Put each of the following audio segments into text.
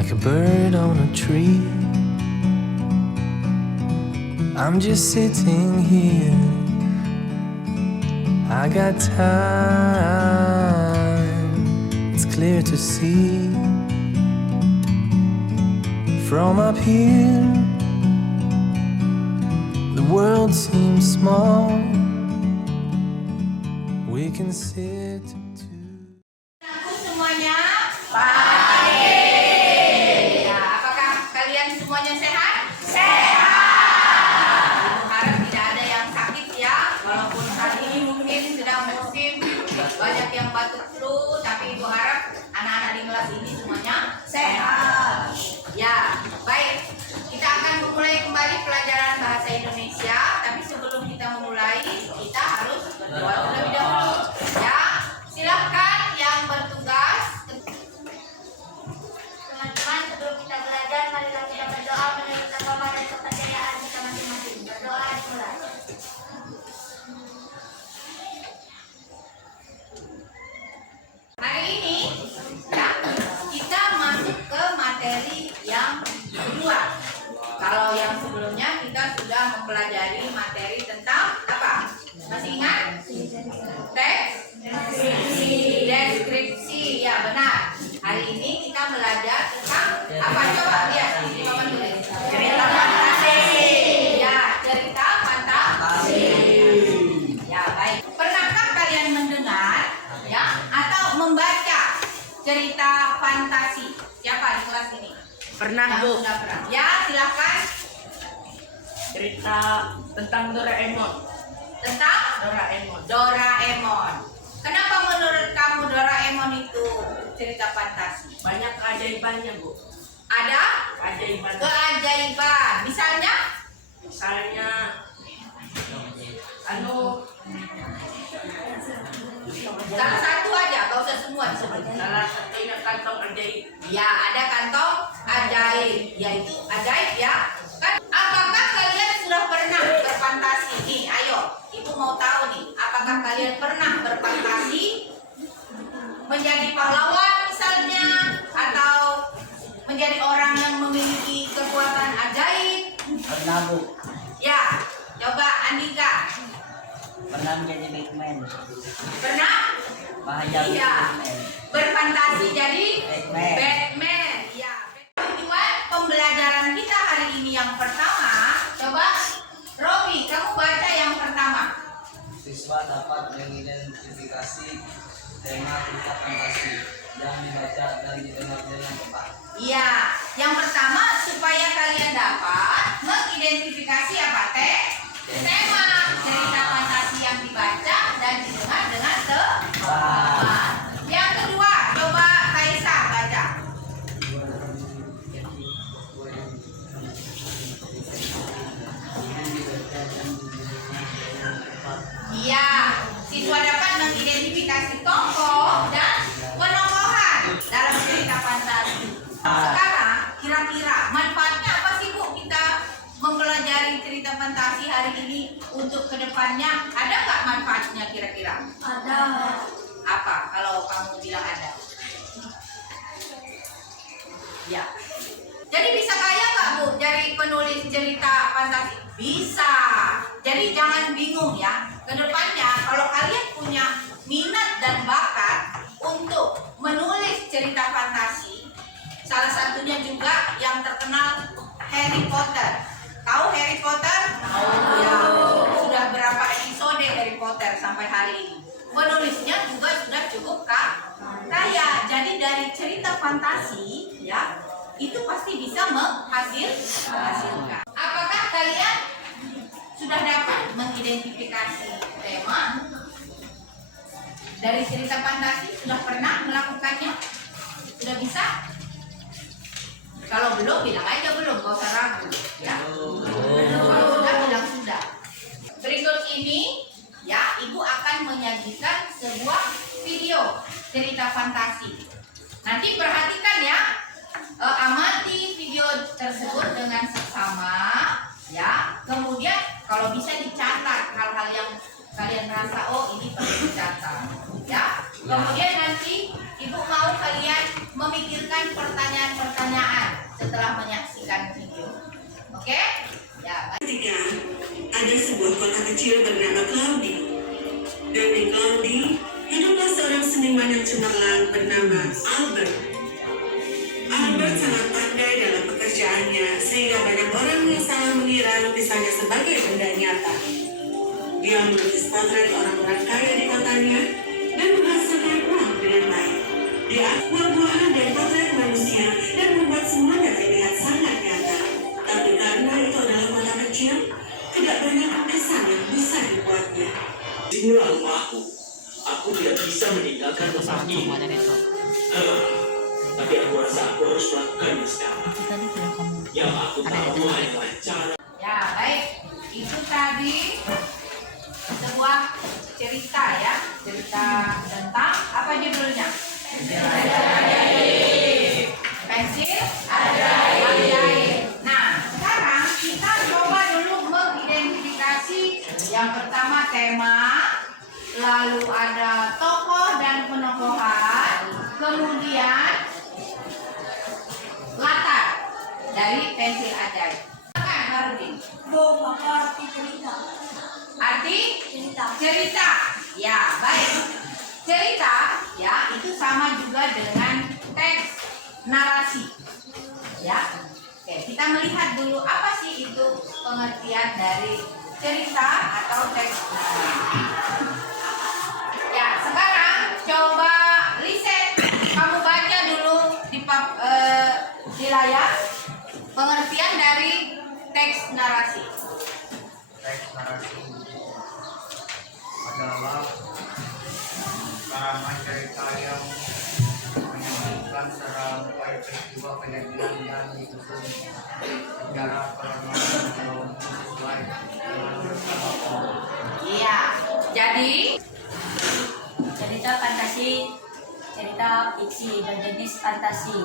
like a bird on a tree. I'm just sitting here, I got time, it's clear to see. From up here, the world seems small. We can sit semuanya baik. Ya, apakah kalian semuanya sehat? Sehat. Harap tidak ada yang sakit ya. Walaupun hari ini mungkin sedang musim banyak yang batuk flu, tapi ibu harap anak-anak di kelas ini semuanya sehat. Ya, baik. Kita akan memulai kembali pelajaran bahasa Indonesia. Tapi sebelum kita memulai, kita harus berdoa terlebih dahulu. Ya, silakan yang bertugas. Teman-teman, sebelum kita belajar, marilah kita berdoa menurut agama dan kepercayaan kita masing-masing. Berdoa dimulai. Hari ini ya, kita masuk ke materi yang kedua. Kalau yang sebelumnya kita sudah mempelajari materi tentang apa? Masih ingat? Teks? Deskripsi. Ya, benar. Hari ini kita belajar tentang apa? Coba lihat di papan tulis. Cerita fantasi. Ya, cerita fantasi. Ya, baik. Pernahkah kalian mendengar ya atau membaca cerita fantasi? Siapa di kelas ini? Pernah, Yang Bu. sudah pernah. Ya, silakan. Cerita tentang Doraemon. Tentang Doraemon. Doraemon. Kenapa menurut kamu Doraemon itu cerita fantasi? Banyak keajaibannya, Bu. Ada Keajaiban. keajaiban. Misalnya, Misalnya, salah satu aja, gak usah semua disebut. salah satunya kantong ajaib. Ya, ada kantong ajaib. Yaitu ajaib ya. Kan, apakah kalian sudah pernah berfantasi? Nih, ayo. Ibu mau tahu nih, apakah kalian pernah berfantasi menjadi pahlawan misalnya, atau menjadi orang yang memiliki kekuatan ajaib? Pernah, Bu. Ya, coba Andika. Pernah menjadi Batman. Pernah? Bahaya Iya. Batman. Berfantasi jadi Batman. Batman. Ya. Tujuan pembelajaran kita hari ini yang pertama, coba Robi, kamu baca yang pertama. Siswa dapat mengidentifikasi tema cerita fantasi yang dibaca dan didengar dengan tepat. Iya, yang pertama supaya kalian dapat mengidentifikasi apa tema cerita fantasi yang dibaca dan didengar dengan tepat. Yang kedua, coba Kaisa baca. Iya, siswa dapat mengidentifikasi tokoh dan penokohan dalam cerita fantasi. Sekarang, kira-kira manfaatnya apa sih Bu kita mempelajari cerita fantasi hari ini untuk kedepannya? Ada nggak manfaatnya kira-kira? Ada. Apa kalau kamu bilang ada? Ya. Jadi bisa kaya nggak Bu dari penulis cerita fantasi? Bisa. Jadi jangan bingung ya. Kedepannya kalau kalian punya minat dan bakat untuk menulis cerita fantasi, salah satunya juga yang terkenal Harry Potter. Tahu Harry Potter? Tahu. Ya. Sudah berapa episode Harry Potter sampai hari ini? Penulisnya juga sudah cukup kaya. Jadi dari cerita fantasi ya, itu pasti bisa menghasilkan. Apakah kalian sudah dapat mengidentifikasi tema dari cerita fantasi? Sudah pernah melakukannya? Sudah bisa? Kalau belum, bilang aja belum, gak usah ragu ya. Kalau sudah, bilang sudah. Berikut ini ya, Ibu akan menyajikan sebuah video cerita fantasi. Nanti perhatikan ya, amati video tersebut dengan seksama ya. Kemudian kalau bisa dicatat hal-hal yang kalian merasa oh ini perlu dicatat ya. Kemudian nanti Ibu mau kalian memikirkan memikirkan pertanyaan-pertanyaan setelah menyaksikan video. Oke? Ya, baik. Ketika ada sebuah kota kecil bernama Claudi. Dan di Claudi, hiduplah seorang seniman yang cemerlang bernama Albert. Albert sangat pandai dalam pekerjaannya, sehingga banyak orang yang salah mengira lukisannya sebagai benda nyata. Dia melukis potret orang-orang kaya di kotanya dan menghasilkan uang dengan baik. Dia buah-buahan dan potret manusia dan membuat semuanya terlihat sangat nyata. Tapi karena itu adalah kota kecil, tidak banyak lukisan yang bisa dibuatnya. Inilah rumahku. Aku tidak bisa meninggalkan tempat ini. Tapi aku rasa aku harus melakukannya sekarang. Yang aku tahu adalah cara. Ya, baik. Itu tadi sebuah cerita ya. Cerita tentang apa judulnya? Pensil ajaib. Nah, sekarang kita coba dulu mengidentifikasi yang pertama tema, lalu ada tokoh dan penokohan, kemudian latar dari pensil ajaib. Silakan, Harudin. Apa arti cerita? Arti Cerita. cerita. Ya, baik. Cerita ya itu sama juga dengan teks narasi. Ya. Oke, kita melihat dulu apa sih itu pengertian dari cerita atau teks narasi. Ya, sekarang coba riset. Kamu baca dulu di layar pengertian dari teks narasi. Teks narasi adalah karangan cerita yang menyebutkan serangkaian peristiwa kejadian dan disusun secara kronologis atau sesuai dengan waktu. Iya. Jadi Cerita fantasi, cerita fiksi berjenis fantasi.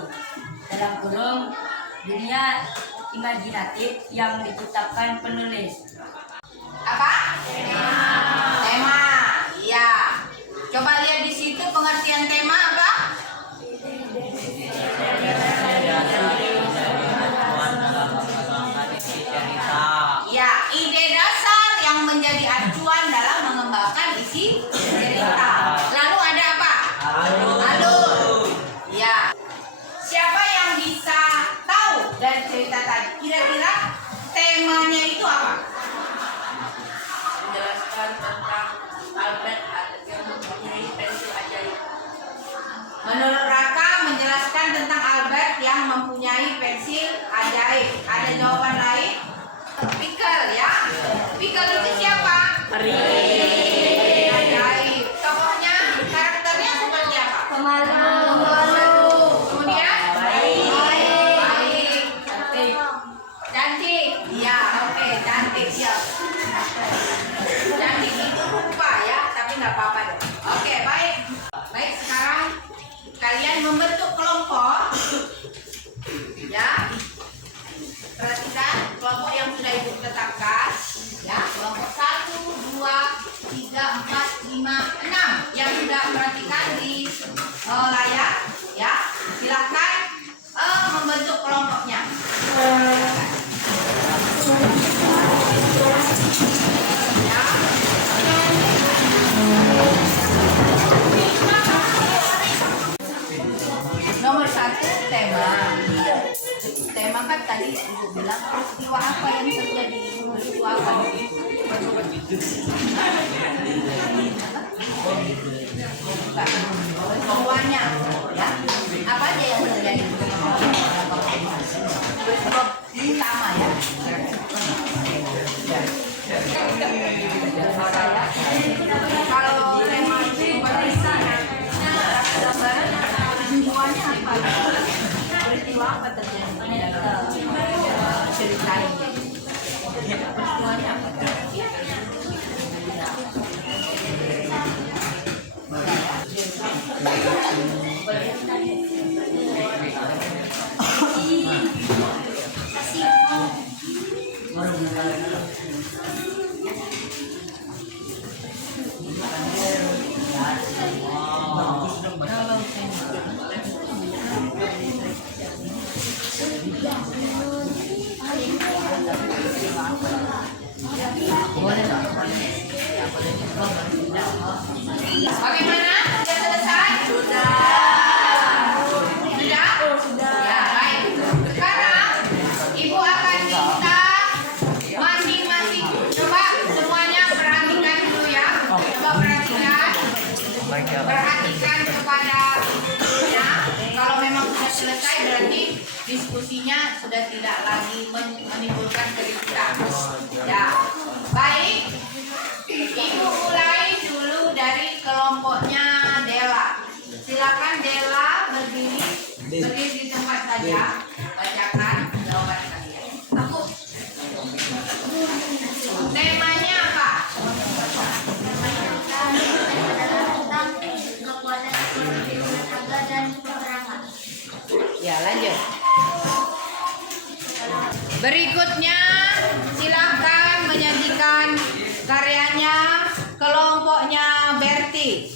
Dalam kurung dunia imajinatif yang diciptakan penulis. apa? Tema. Iya. Coba lihat di situ pengertian tema apa? Ya, ide dasar yang menjadi acuan dalam mengembangkan isi cerita. Lalu ada apa? Alur. Ya. Siapa yang bisa tahu dari cerita tadi? Kira-kira temanya itu apa? Menjelaskan tentang Albert yang mempunyai pensil ajaib. Menurut Raka menjelaskan tentang Albert yang mempunyai pensil ajaib. Ada jawaban lain? Pickle ya. Pickle itu siapa? Peri. Ajaib. Tokohnya, karakternya seperti apa? Pemalu. Kemudian? Baik. Cantik. Cantik. Iya, oke, cantik siap. Cantik itu rupa ya, tapi nggak apa-apa dong. Oke, baik. Baik, sekarang kalian membentuk kelompok. Ya. Perhatikan kelompok yang sudah ibu tetapkan. Ya, kelompok 1, 2, 3, 4, 5, 6 yang sudah perhatikan di layar. Ya, silahkan membentuk kelompoknya. Ya. Nomor 1 tema. Tema kan tadi ibu bilang peristiwa apa yang terjadi, peristiwa apa? Semuanya, ya. Apa aja yang terjadi? Peristiwa utama ya. Kalau tema itu semuanya apa? Peristiwa apa terjadi? Ceritain. Peristiwanya apa? Bagaimana? Sudah selesai? Sudah. Ya, baik. Sekarang Ibu akan minta masing-masing. Coba semuanya perhatikan dulu ya. Coba perhatikan. Perhatikan kepada ya. Kalau memang sudah selesai berarti diskusinya sudah tidak lagi menimbulkan keributan. Ya. Baik. Ibu mulai dulu dari kelompoknya Dela. Silakan Dela berdiri di tempat saja. Bacakan jawaban kalian. Aku. Temanya apa? Tentang kekuatan tenaga dan peperangan. Ya, lanjut. Berikutnya silakan menyajikan karyanya kelompoknya Berti.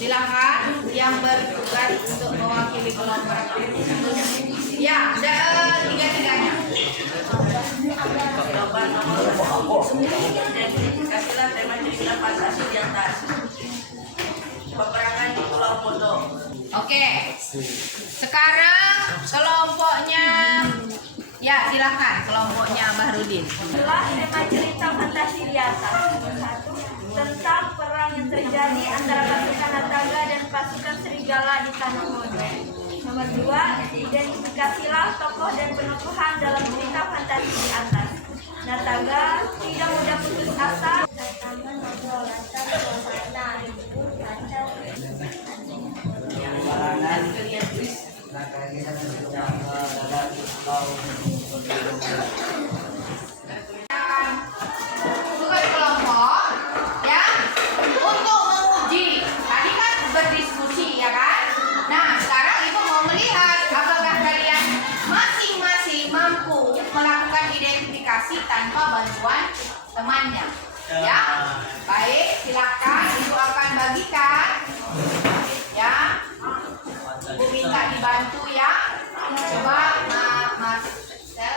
Silakan yang bertugas untuk mewakili kelompok. Ya, tiga-tiganya. Jawaban nomor 1. Kasihlah tema cerita fantasi di atas. Peperangan di Pulau Kodo. Oke. Sekarang kelompoknya ya, silakan kelompoknya Bahrudin. Itulah tema cerita fantasi di atas. 1. Tentang perang yang terjadi antara pasukan Nataga dan pasukan Serigala di Tanah Modo. Nomor 2. Identifikasilah tokoh dan penukuhan dalam cerita fantasi di atas. Nataga tidak mudah putus asa. Barangan nakalian bersama dalam pulau. Tugas kelompok ya untuk menguji. Tadi kan berdiskusi ya kan. Nah sekarang Ibu mau melihat apakah kalian masing-masing mampu melakukan identifikasi tanpa bantuan temannya. Ya, baik silakan Ibu akan bagikan. Ya, Ibu minta dibantu ya. Coba Mas Sel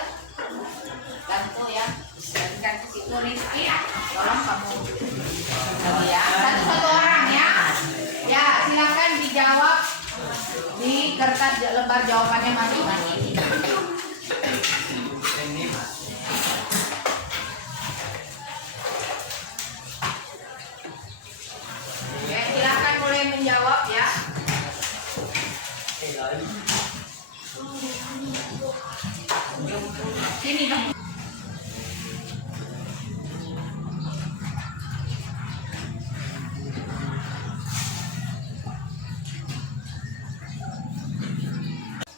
bantu ya. Bagikan ke situ Rizky. Tolong kamu lagi ya. Satu-satu orang ya. Ya, silakan dijawab di kertas lembar jawabannya masing-masing. Oke, silakan mulai menjawab ya. Sini dong.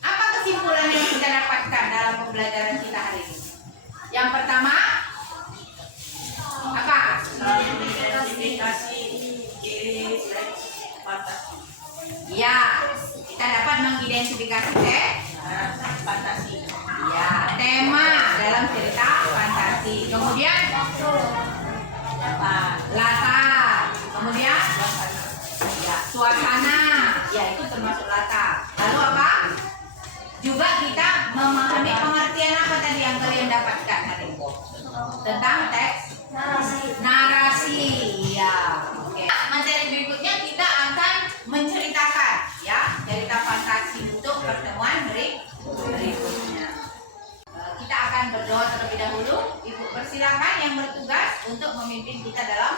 Apa kesimpulan yang kita dapatkan dalam pembelajaran kita hari ini? Yang pertama, apa? Identifikasi ciri fantasi. Ya, kita dapat mengidentifikasi Fantasi. ya, tema dalam cerita fantasi. Kemudian latar. Kemudian ya, suasana. Ya, itu termasuk latar. Lalu apa? Juga kita memahami pengertian apa tadi yang kalian dapatkan hari ini? Tentang teks narasi. Ya, oke. Materi berikutnya kita akan menceritakan ya cerita fantasi untuk pertemuan berikutnya. Kita akan berdoa terlebih dahulu. Ibu persilakan yang bertugas untuk memimpin kita dalam